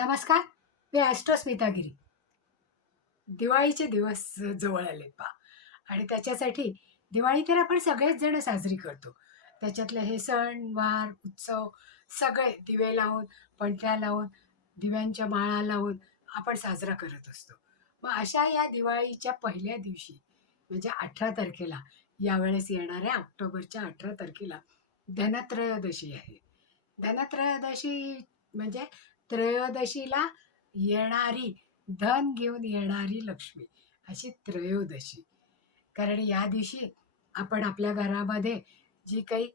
नमस्कार मी ॲस्ट्रो स्मितागिरी दिवाळीचे दिवस जवळ आले पा आणि त्याच्यासाठी दिवाळी तर आपण सगळेच जण साजरी करतो. त्याच्यातले हे सण वार उत्सव सगळे दिवे लावून पणत्या लावून दिव्यांच्या माळा लावून आपण साजरा करत असतो. मग अशा या दिवाळीच्या पहिल्या दिवशी म्हणजे अठरा तारखेला यावेळेस येणाऱ्या ऑक्टोबरच्या अठरा तारखेला धनत्रयोदशी आहे. धनत्रयोदशी म्हणजे त्रयोदशीला येणारी धन घेऊन येणारी लक्ष्मी अशी त्रयोदशी. कारण या दिवशी आपण आपल्या घरामध्ये जी काही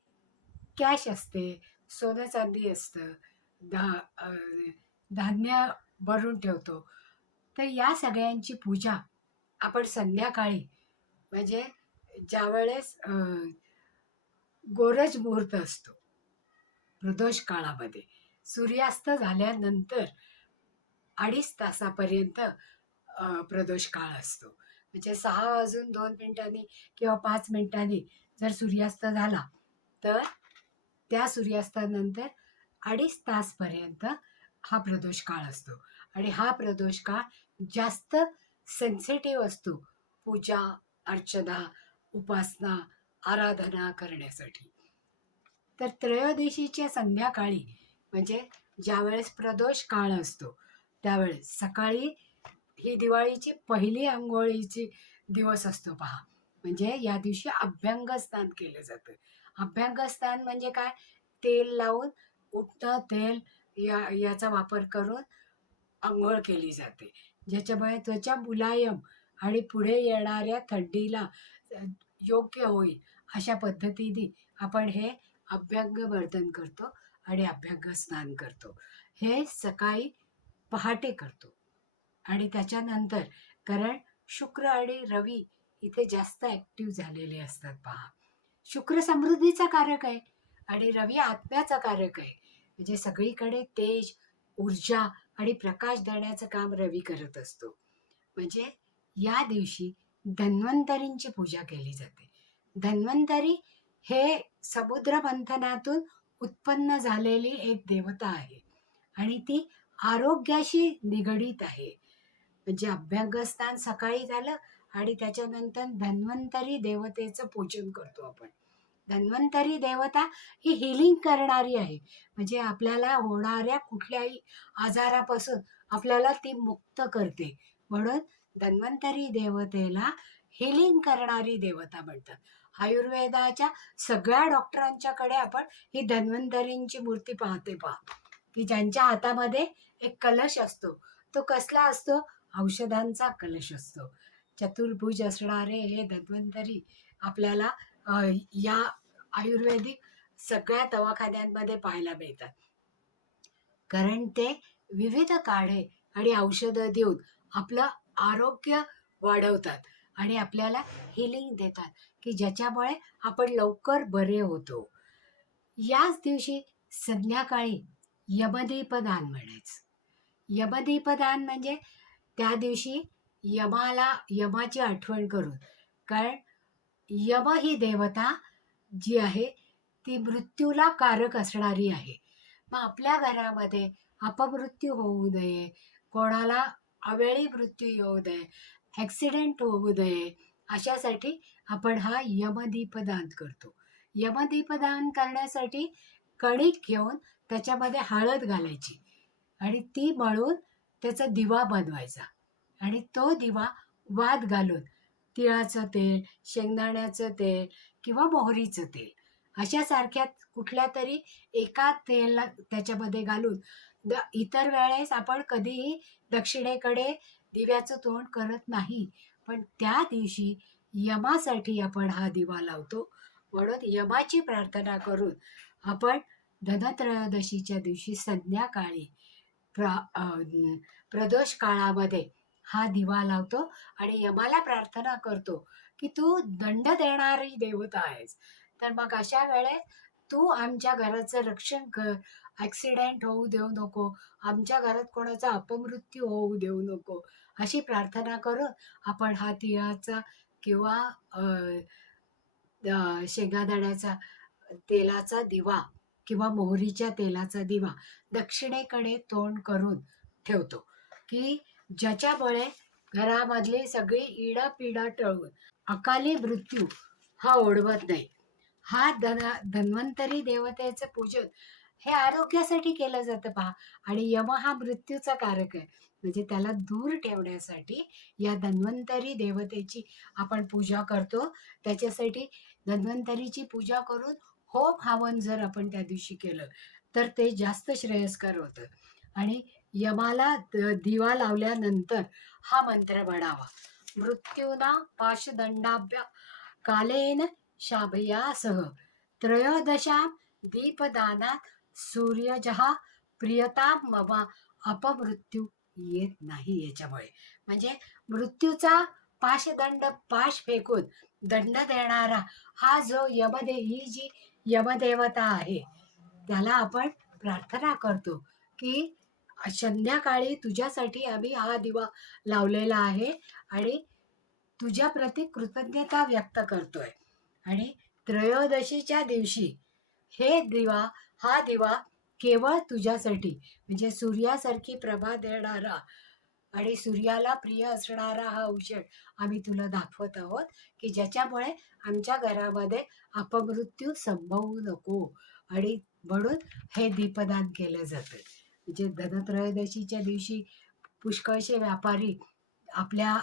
कॅश असते सोनं चांदी असतं धा धान्य भरून ठेवतो तर या सगळ्यांची पूजा आपण संध्याकाळी म्हणजे ज्यावेळेस गोरज मुहूर्त असतो प्रदोष काळामध्ये सूर्यास्त झाल्यानंतर अडीच तासापर्यंत प्रदोष काळ असतो. म्हणजे सहा वाजून दोन मिनिटांनी किंवा पाच मिनिटांनी जर सूर्यास्त झाला तर त्या सूर्यास्तानंतर अडीच तासपर्यंत हा प्रदोष काळ असतो. आणि हा प्रदोष काळ जास्त सेन्सिटिव्ह असतो पूजा अर्चना उपासना आराधना करण्यासाठी. तर त्रयोदशीच्या संध्याकाळी म्हणजे ज्यावेळेस प्रदोष काळ असतो त्यावेळेस सकाळी ही दिवाळीची पहिली आंघोळीची दिवस असतो पहा. म्हणजे या दिवशी अभ्यंग स्नान केलं जातं. अभ्यंग स्नान म्हणजे काय? तेल लावून उठणं तेल या याचा वापर करून आंघोळ केली जाते. ज्याच्यामुळे त्वचा मुलायम आणि पुढे येणाऱ्या थंडीला योग्य होईल अशा पद्धतीने आपण हे अभ्यंग वर्तन करतो. आणि अभ्यंग स्नान करतो. हे सकाळी पहाटे करतो. आणि त्याच्यानंतर कारण शुक्र आणि रवी इथे जास्त ॲक्टिव्ह झालेले असतात पहा. शुक्र समृद्धीचा कारक आहे आणि रवी आत्म्याचा कारक आहे. म्हणजे सगळीकडे तेज ऊर्जा आणि प्रकाश देण्याचं काम रवी करत असतो. म्हणजे या दिवशी धन्वंतरींची पूजा केली जाते. धन्वंतरी हे समुद्र मंथनातून उत्पन्न झालेली एक देवता आहे. आणि ती आरोग्याशी निगडीत आहे. म्हणजे अभ्यंगस्थान सकाळी झालं आणि त्याच्यानंतर धन्वंतरी देवतेचं पूजन करतो आपण. धन्वंतरी देवता ही हिलिंग करणारी आहे. म्हणजे आपल्याला होणाऱ्या कुठल्याही आजारापासून आपल्याला ती मुक्त करते. म्हणून धन्वंतरी देवतेला हिलिंग करणारी देवता म्हणतात आयुर्वेदाच्या सगळ्या डॉक्टरांच्याकडे आपण ही धन्वंतरींची मूर्ती पाहते पहा. की ज्यांच्या हातामध्ये एक कलश असतो. तो कसला असतो? औषधांचा कलश असतो. चतुर्भुज असणारे हे धन्वंतरी आपल्याला या आयुर्वेदिक सगळ्या दवाखान्यांमध्ये पाहायला मिळतात. कारण ते विविध काढे आणि औषधं देऊन आपलं आरोग्य वाढवतात. आणि आपल्याला हिलिंग देतात की ज्याच्यामुळे आपण लवकर बरे होतो. याच दिवशी संध्याकाळी यमदीपदान म्हणायचं. यमदीपदान म्हणजे त्या दिवशी यमाला यमाची आठवण करून. कारण यम ही देवता जी आहे ती मृत्यूला कारक असणारी आहे. मग आपल्या घरामध्ये अपमृत्यू होऊ नये कोणाला अवेळी मृत्यू येऊ नये ॲक्सिडेंट होऊ नये अशासाठी आपण हा यमदीपदान करतो. यमदीपदान करण्यासाठी कणिक घेऊन त्याच्यामध्ये हळद घालायची आणि ती मळून त्याचा दिवा बनवायचा आणि तो दिवा वाद घालून तिळाचं तेल शेंगदाण्याचं तेल किंवा मोहरीचं तेल अशासारख्या कुठल्या तरी एका तेल त्याच्यामध्ये घालून द इतर वेळेस आपण कधीही दक्षिणेकडे दिव्याचं तोंड करत नाही. पण त्या दिवशी यमासाठी आपण हा दिवा लावतो. म्हणून यमाची प्रार्थना करून आपण धनत्रयोदशीच्या दिवशी संध्याकाळी प्र प्रदोष काळामध्ये हा दिवा लावतो आणि यमाला प्रार्थना करतो की तू दंड देणारी देवता आहेस. तर मग अशा वेळेस तू आमच्या घराचं रक्षण कर ॲक्सिडेंट होऊ देऊ नको. आमच्या घरात कोणाचा अपमृत्यू होऊ देऊ नको. अशी प्रार्थना करून आपण हा तिळाचा किंवा शेंगादाण्याचा तेलाचा दिवा किंवा मोहरीच्या तेलाचा दिवा दक्षिणेकडे तोंड करून ठेवतो. की ज्याच्यामुळे घरामधली सगळी इडापिडा टळून अकाली मृत्यू हा ओढवत नाही. हा धन धन्वंतरी देवतेचं पूजन हे आरोग्यासाठी केलं जातं पहा. आणि यम हा मृत्यूचा कारक आहे. म्हणजे त्याला दूर ठेवण्यासाठी या धन्वंतरी देवतेची आपण पूजा करतो. त्याच्यासाठी धन्वंतरीची पूजा करून होम हवन जर आपण त्या दिवशी केलं तर ते जास्त श्रेयस्कर होतं. आणि यमाला दिवा लावल्यानंतर हा मंत्र म्हणावा. मृत्यूना पाशदंडाभ्य कालेन शाभयासह त्रयोदशा दीपदानात सूर्यजहा प्रियता ममा अपमृत्यू येत नाही याच्यामुळे. म्हणजे मृत्यूचा पाशदंड पाश फेकून दंड देणारा हा जो यमदे ही जी यमदेवता आहे त्याला आपण प्रार्थना करतो की संध्याकाळी तुझ्यासाठी आम्ही हा दिवा लावलेला आहे आणि तुझ्या प्रती कृतज्ञता व्यक्त करतोय. आणि त्रयोदशीच्या दिवशी हे दिवा हा दिवा केवळ तुझ्यासाठी म्हणजे सूर्यासारखी प्रभा देणारा आणि सूर्याला प्रिय असणारा हा औषध आम्ही तुला दाखवत आहोत की ज्याच्यामुळे आमच्या घरामध्ये अपमृत्यू संभवू नको. आणि म्हणून हे दीपदान केलं जातं. म्हणजे धनत्रयोदशीच्या दिवशी पुष्कळसे व्यापारी आपल्या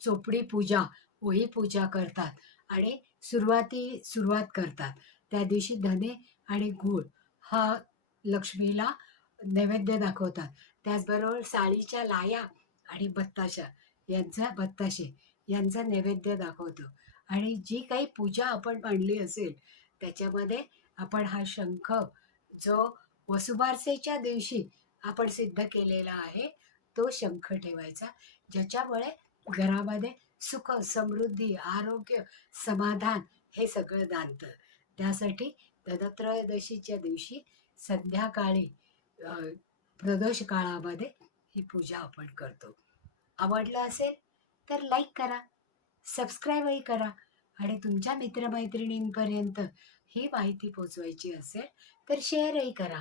चोपडी पूजा होळी पूजा करतात आणि सुरुवाती सुरुवात करतात. त्या दिवशी धने आणि गूळ हा लक्ष्मीला नैवेद्य दाखवतात. त्याचबरोबर साळीच्या लाया आणि बत्ताशा यांचा बत्ताशे यांचा नैवेद्य दाखवतो. आणि जी काही पूजा आपण मांडली असेल त्याच्यामध्ये आपण हा शंख जो वसुबारसेच्या दिवशी आपण सिद्ध केलेला आहे तो शंख ठेवायचा ज्याच्यामुळे घरामध्ये सुख समृद्धी आरोग्य समाधान हे सगळं दानतं त्यासाठी धनत्रयोदशीच्या दिवशी संध्याकाळी प्रदोष काळामध्ये ही पूजा आपण करतो. आवडलं असेल तर लाईक करा सबस्क्राईबही करा आणि तुमच्या मित्रमैत्रिणींपर्यंत ही माहिती पोचवायची असेल तर शेअरही करा.